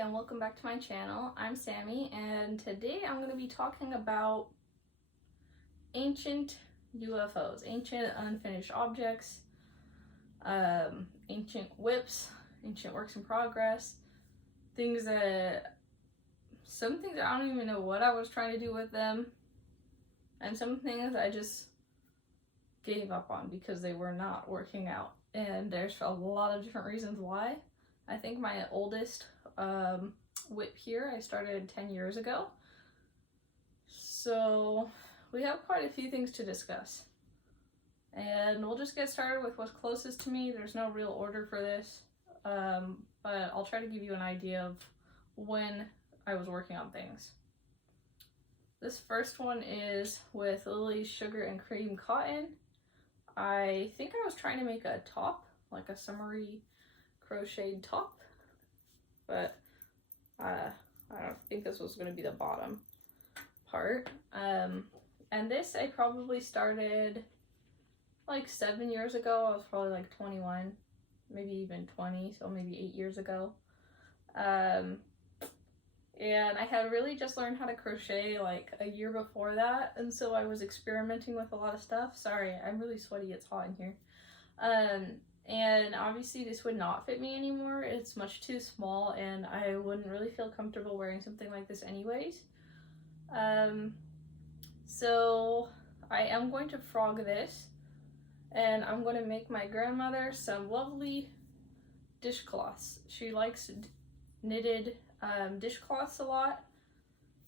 and welcome back to my channel. I'm Sammy, and today I'm going to be talking about ancient UFOs, ancient unfinished objects, ancient whips, ancient works in progress, some things that I don't even know what I was trying to do with them, and some things I just gave up on because they were not working out. And there's a lot of different reasons why. I think my oldest whip here I started 10 years ago. So we have quite a few things to discuss. And we'll just get started with what's closest to me. There's no real order for this, but I'll try to give you an idea of when I was working on things. This first one is with Lily's Sugar and Cream Cotton. I think I was trying to make a top, like a summery crocheted top, but I don't think this was going to be the bottom part. And this I probably started like 7 years ago. I was probably like 21, maybe even 20, so maybe 8 years ago. And I had really just learned how to crochet like a year before that, and so I was experimenting with a lot of stuff. Sorry, I'm really sweaty, it's hot in here. And obviously this would not fit me anymore. It's much too small and I wouldn't really feel comfortable wearing something like this anyways. So I am going to frog this, and I'm going to make my grandmother some lovely dishcloths. She likes knitted dishcloths a lot.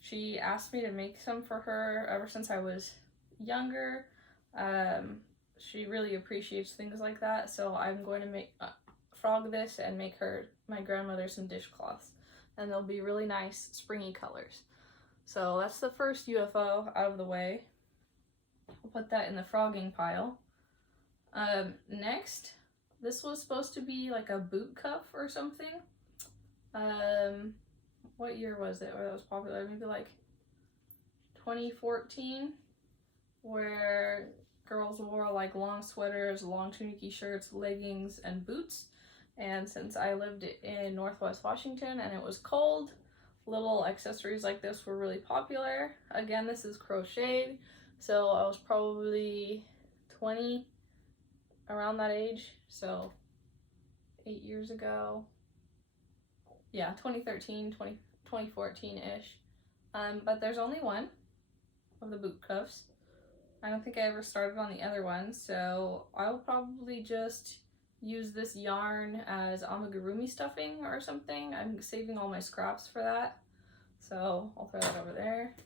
She asked me to make some for her ever since I was younger. She really appreciates things like that, so I'm going to make frog this and make my grandmother some dishcloths, and they'll be really nice springy colors. So that's the first UFO out of the way. I'll put that in the frogging pile. Next, this was supposed to be like a boot cuff or something. What year was it where that was popular? Maybe like 2014, where girls wore like long sweaters, long tunicky shirts, leggings, and boots. And since I lived in Northwest Washington and it was cold, little accessories like this were really popular. Again, this is crocheted, so I was probably 20, around that age, so 8 years ago. Yeah, 2013, 2014-ish. But there's only one of the boot cuffs. I don't think I ever started on the other one, so I'll probably just use this yarn as amigurumi stuffing or something. I'm saving all my scraps for that, so I'll throw that over there.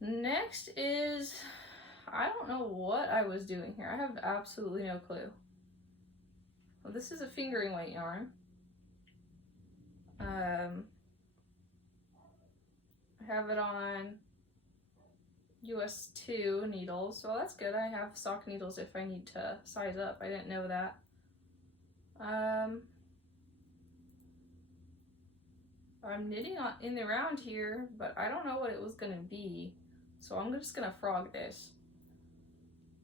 Next is, I don't know what I was doing here. I have absolutely no clue. Well, this is a fingering weight yarn. I have it on US 2 needles, so that's good. I have sock needles if I need to size up. I didn't know that. I'm knitting in around here, but I don't know what it was gonna be, so I'm just gonna frog this.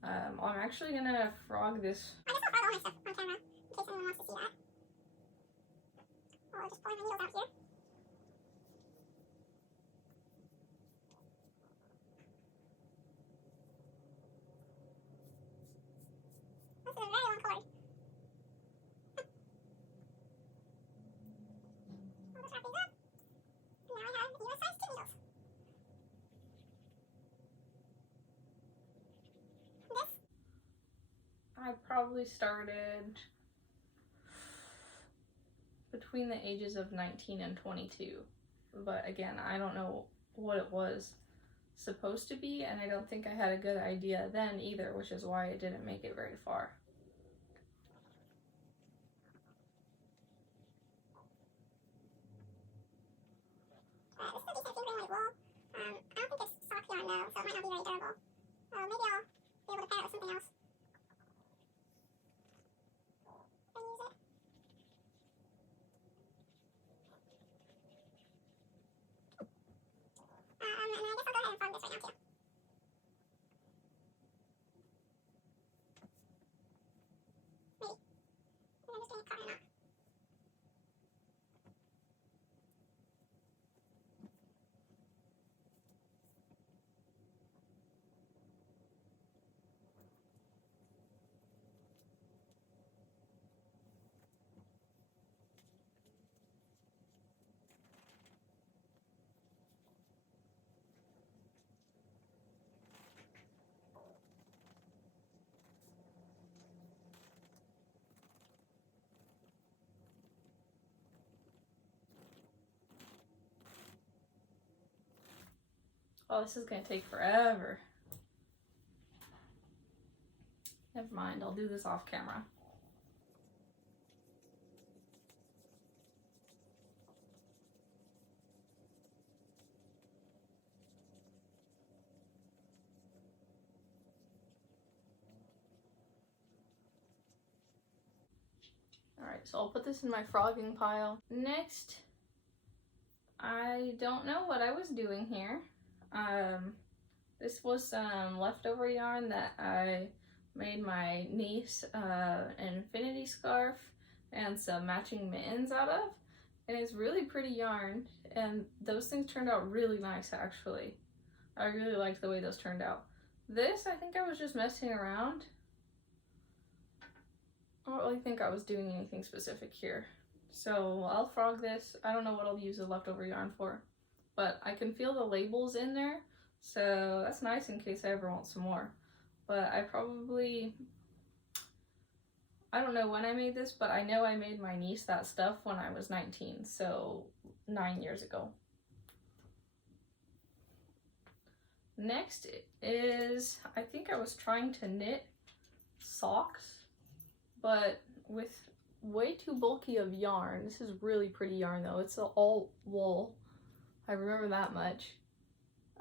I'm actually gonna frog this. I guess I'll frog all my stuff on camera, in case anyone wants to see that. I'll just pour my needles out here. This is a very long cord. I'll just wrap these up. And now I have US size 2 needles. This. I probably started between the ages of 19 and 22, but again, I don't know what it was supposed to be, and I don't think I had a good idea then either, which is why I didn't make it very far. This is a decent fingering weight wool. I don't think it's sock yarn though, so it might not be very durable. Maybe I'll be able to pair it with something else. And use it. And I guess I'll go ahead and frog this right now too. Maybe. And I'm just doing a cotton knot. Oh, this is gonna take forever. Never mind, I'll do this off camera. Alright, so I'll put this in my frogging pile. Next, I don't know what I was doing here. This was some leftover yarn that I made my niece an infinity scarf and some matching mittens out of. And it's really pretty yarn, and those things turned out really nice actually. I really liked the way those turned out. This, I think I was just messing around. I don't really think I was doing anything specific here. So I'll frog this. I don't know what I'll use the leftover yarn for, but I can feel the labels in there, so that's nice in case I ever want some more. But I don't know when I made this, but I know I made my niece that stuff when I was 19, so 9 years ago. Next is, I think I was trying to knit socks, but with way too bulky of yarn. This is really pretty yarn though. It's all wool. I remember that much.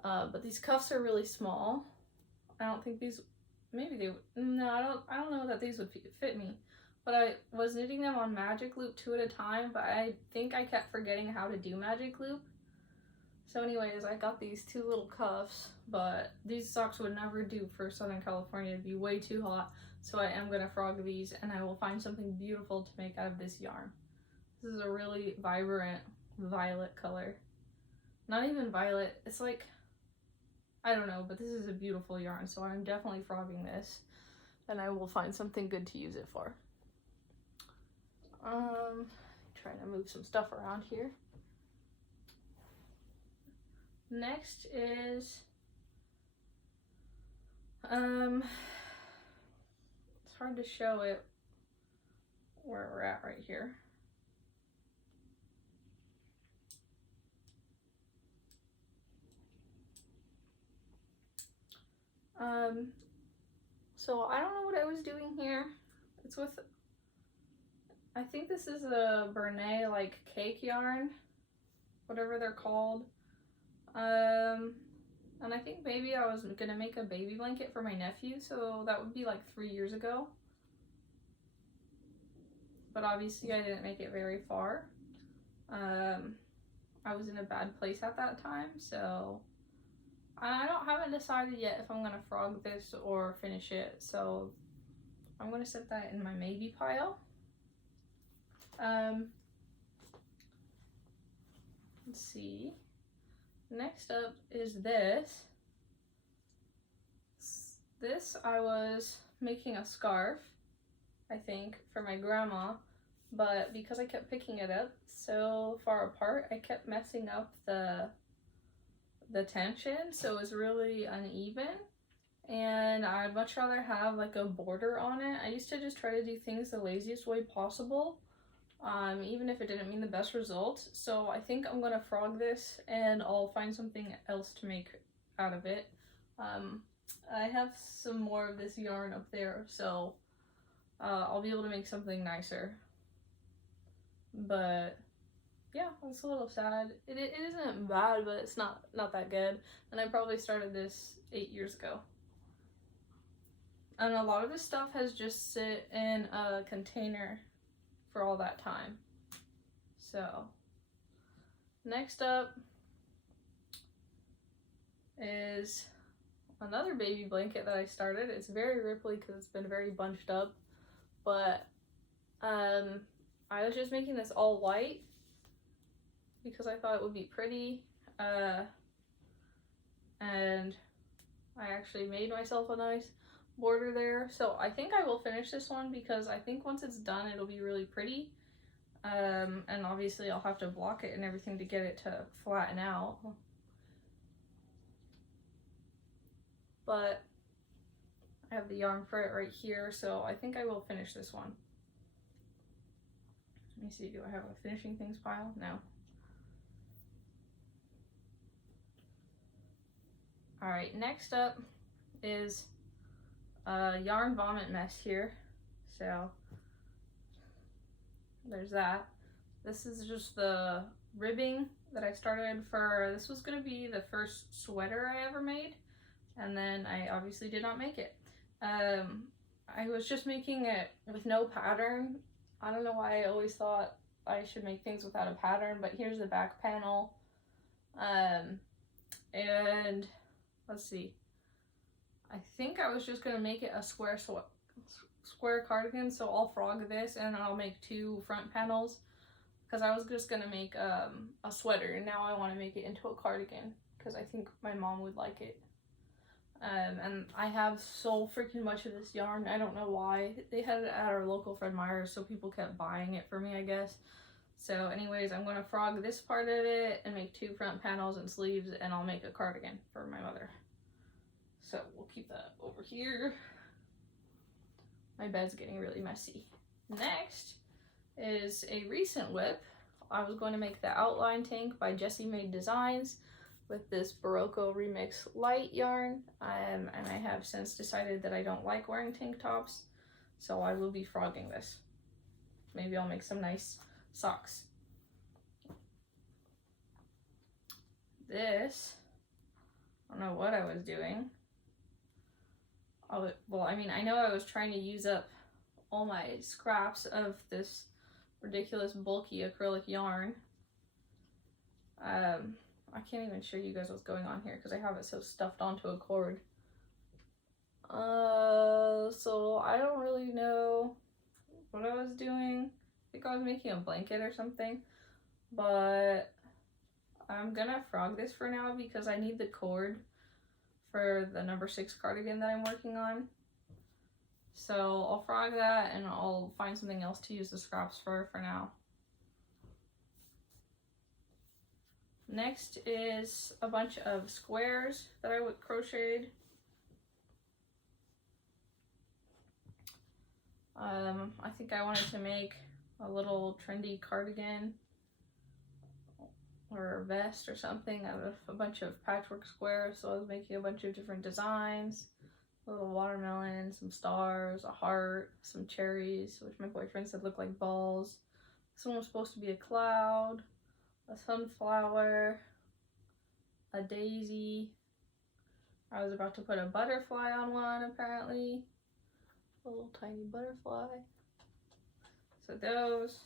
But these cuffs are really small. I don't think these, maybe they would, no, I don't know that these would fit me. But I was knitting them on magic loop 2 at a time, but I think I kept forgetting how to do magic loop. So anyways, I got these 2 little cuffs, but these socks would never do for Southern California. It'd be way too hot. So I am gonna frog these, and I will find something beautiful to make out of this yarn. This is a really vibrant violet color. Not even violet, it's like, I don't know, but this is a beautiful yarn, so I'm definitely frogging this, and I will find something good to use it for. Trying to move some stuff around here. Next is, it's hard to show it where we're at right here. So I don't know what I was doing here. It's with, I think this is a Bernay like cake yarn, whatever they're called. And I think maybe I was gonna make a baby blanket for my nephew, so that would be like 3 years ago. But obviously I didn't make it very far. I was in a bad place at that time, so haven't decided yet if I'm gonna frog this or finish it, so I'm gonna set that in my maybe pile. Let's see. Next up is this. This, I was making a scarf, I think, for my grandma, but because I kept picking it up so far apart, I kept messing up the tension, so it was really uneven, and I'd much rather have like a border on it. I used to just try to do things the laziest way possible, even if it didn't mean the best results. So I think I'm gonna frog this, and I'll find something else to make out of it. I have some more of this yarn up there, so I'll be able to make something nicer. But yeah, it's a little sad. It isn't bad, but it's not that good. And I probably started this 8 years ago. And a lot of this stuff has just sit in a container for all that time. So next up is another baby blanket that I started. It's very ripply because it's been very bunched up, but I was just making this all white because I thought it would be pretty, and I actually made myself a nice border there. So I think I will finish this one because I think once it's done it'll be really pretty, and obviously I'll have to block it and everything to get it to flatten out, but I have the yarn for it right here, so I think I will finish this one. Let me see, do I have a finishing things pile? No. Alright, next up is a yarn vomit mess here. So there's that. This is just the ribbing that I started for. This was going to be the first sweater I ever made, and then I obviously did not make it. I was just making it with no pattern. I don't know why I always thought I should make things without a pattern, but here's the back panel. And let's see. I think I was just going to make it a square cardigan, so I'll frog this and I'll make 2 front panels, because I was just going to make a sweater, and now I want to make it into a cardigan because I think my mom would like it. And I have so freaking much of this yarn. I don't know why. They had it at our local Fred Meyer's, so people kept buying it for me, I guess. So anyways, I'm going to frog this part of it and make 2 front panels and sleeves, and I'll make a cardigan for my mother. So we'll keep that over here. My bed's getting really messy. Next is a recent whip. I was going to make the outline tank by Jessie Made Designs with this Barocco Remix light yarn, and I have since decided that I don't like wearing tank tops, so I will be frogging this. Maybe I'll make some nice socks. This, I don't know what I was doing. Well, I mean, I know I was trying to use up all my scraps of this ridiculous bulky acrylic yarn. I can't even show you guys what's going on here because I have it so stuffed onto a cord. So I don't really know what I was doing. I think I was making a blanket or something, but I'm gonna frog this for now because I need the cord for the number 6 cardigan that I'm working on. So I'll frog that and I'll find something else to use the scraps for now. Next is a bunch of squares that I crocheted. I think I wanted to make a little trendy cardigan or a vest or something out of a bunch of patchwork squares, so I was making a bunch of different designs. A little watermelon, some stars, a heart, some cherries, which my boyfriend said looked like balls. This one was supposed to be a cloud, a sunflower, a daisy. I was about to put a butterfly on one, apparently. A little tiny butterfly. So those.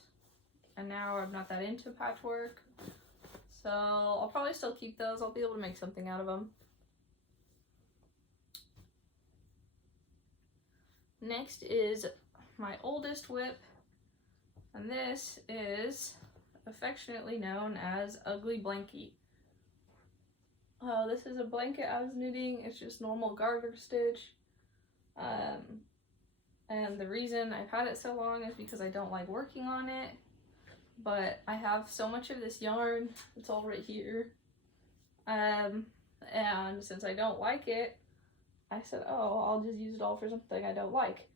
And now I'm not that into patchwork, so I'll probably still keep those. I'll be able to make something out of them. Next is my oldest whip, and this is affectionately known as Ugly Blankie. This is a blanket I was knitting. It's just normal garter stitch. And the reason I've had it so long is because I don't like working on it, but I have so much of this yarn. It's all right here. And since I don't like it, I said, oh, I'll just use it all for something I don't like,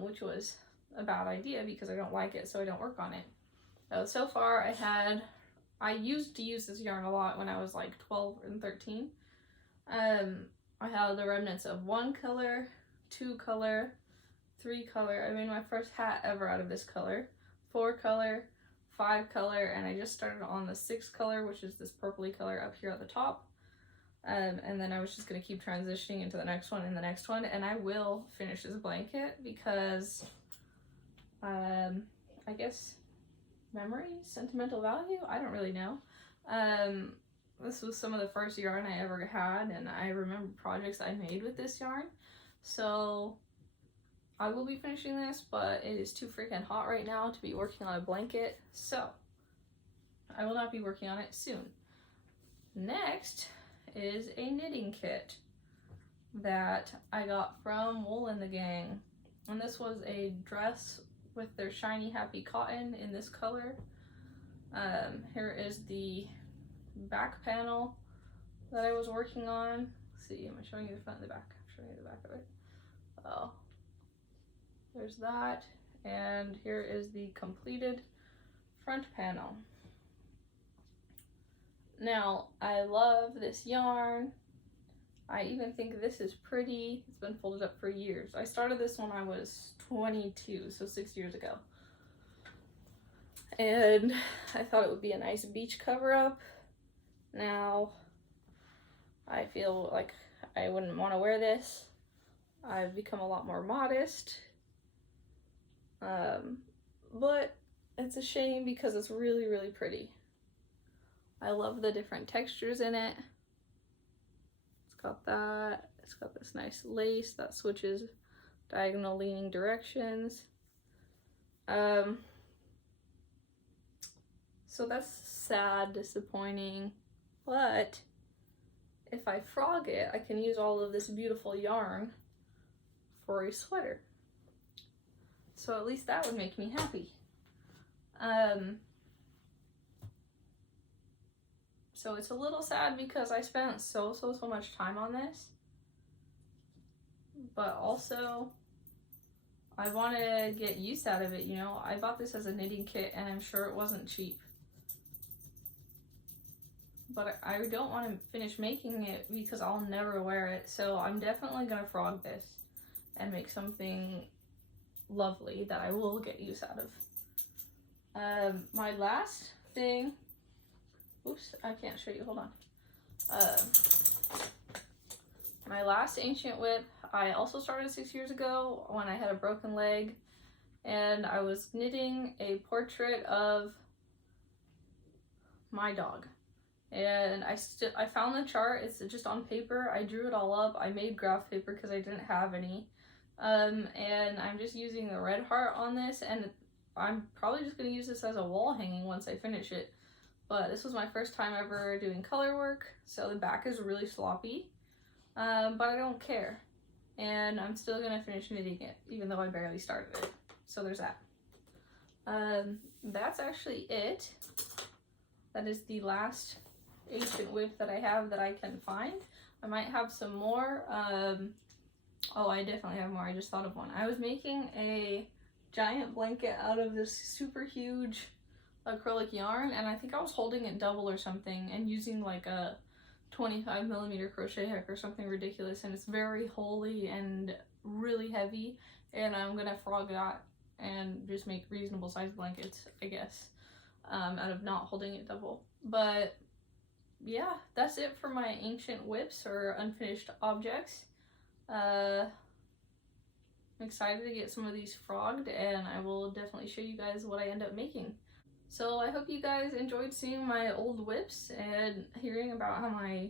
which was a bad idea because I don't like it, so I don't work on it. So far I used to use this yarn a lot when I was like 12 and 13. I had the remnants of 1 color, 2 color, 3 color. I made my first hat ever out of this color. 4 color, 5 color, and I just started on the 6 color, which is this purpley color up here at the top. And then I was just going to keep transitioning into the next one and the next one, and I will finish this blanket because I guess memory, sentimental value, I don't really know. This was some of the first yarn I ever had, and I remember projects I made with this yarn, so I will be finishing this, but it is too freaking hot right now to be working on a blanket, so I will not be working on it soon. Next is a knitting kit that I got from Wool and the Gang, and this was a dress with their shiny happy cotton in this color. Here is the back panel that I was working on. Let's see, am I showing you the front and the back? I'm showing you the back of it. Oh, there's that, and here is the completed front panel. Now, I love this yarn. I even think this is pretty. It's been folded up for years. I started this when I was 22, so 6 years ago. And I thought it would be a nice beach cover up. Now, I feel like I wouldn't want to wear this. I've become a lot more modest. But it's a shame because it's really, really pretty. I love the different textures in it. It's got that. It's got this nice lace that switches diagonal leaning directions. So that's sad, disappointing, but if I frog it, I can use all of this beautiful yarn for a sweater. So at least that would make me happy. So it's a little sad because I spent so much time on this, but also I want to get use out of it, you know. I bought this as a knitting kit and I'm sure it wasn't cheap. But I don't want to finish making it because I'll never wear it. So I'm definitely going to frog this and make something lovely that I will get use out of. My last thing, oops, I can't show you, hold on. My last ancient whip, I also started 6 years ago when I had a broken leg, and I was knitting a portrait of my dog. And I found the chart. It's just on paper. I drew it all up. I made graph paper because I didn't have any. And I'm just using the red heart on this, and I'm probably just going to use this as a wall hanging once I finish it. But this was my first time ever doing color work, so the back is really sloppy. But I don't care. And I'm still going to finish knitting it, even though I barely started it. So there's that. That's actually it. That is the last ancient whip that I have that I can find. I might have some more. Oh, I definitely have more. I just thought of one. I was making a giant blanket out of this super huge acrylic yarn, and I think I was holding it double or something and using like a 25mm crochet hook or something ridiculous, and it's very holey and really heavy, and I'm gonna frog that and just make reasonable sized blankets, I guess, out of not holding it double. But yeah, that's it for my ancient whips or unfinished objects. I'm excited to get some of these frogged, and I will definitely show you guys what I end up making. So I hope you guys enjoyed seeing my old whips and hearing about how my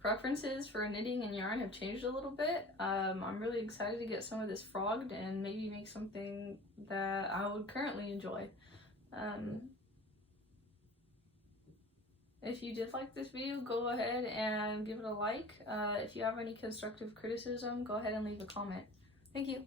preferences for knitting and yarn have changed a little bit. I'm really excited to get some of this frogged and maybe make something that I would currently enjoy. If you did like this video, go ahead and give it a like. If you have any constructive criticism, go ahead and leave a comment. Thank you.